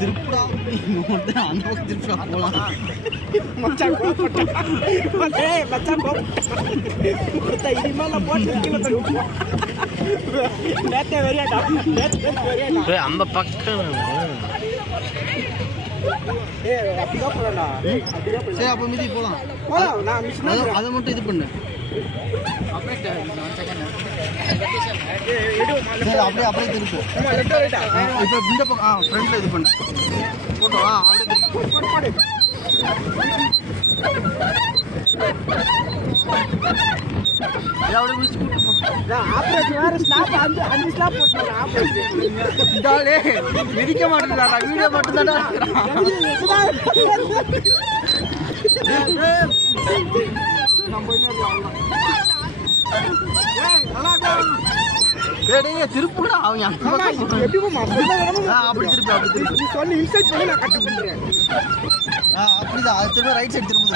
திருப்பூரா அந்த பக்கம் திருப்பூரா போகலாம். மச்சான் கோபப்பட்டா இனிமேல் போட்டு நேற்றே வரையாடா அந்த பக்கம் அப்படிதான் போகலாம்டா. சரி அப்போ மீதி போகலாம். நான் மிஷின் அதை மட்டும் இது பண்ணு. சரி அப்படியே திருப்பு. இப்போ இந்த பக்கம் ஃப்ரண்ட்ல இது பண்ணு போட்டோ. அப்படியே திருப்பு. அப்படியே முடிச்சு கூட்டு போ. ஆப்ரேஷன் வேற ஸ்லாப் 5 ஸ்லாப் போட்டுறேன். ஆப்ரேஷன் மிதிக்க மாட்டேங்கிறாரா? வீடியோ மட்டும் தானே திருப்புடா அவங்க அப்படி திருப்பி அப்படி திருப்பி சொல்லி இன்சைட் பண்ணி நான் கட் பண்றேன். அப்படிதான். அது திரும்ப ரைட் சைடு திரும்ப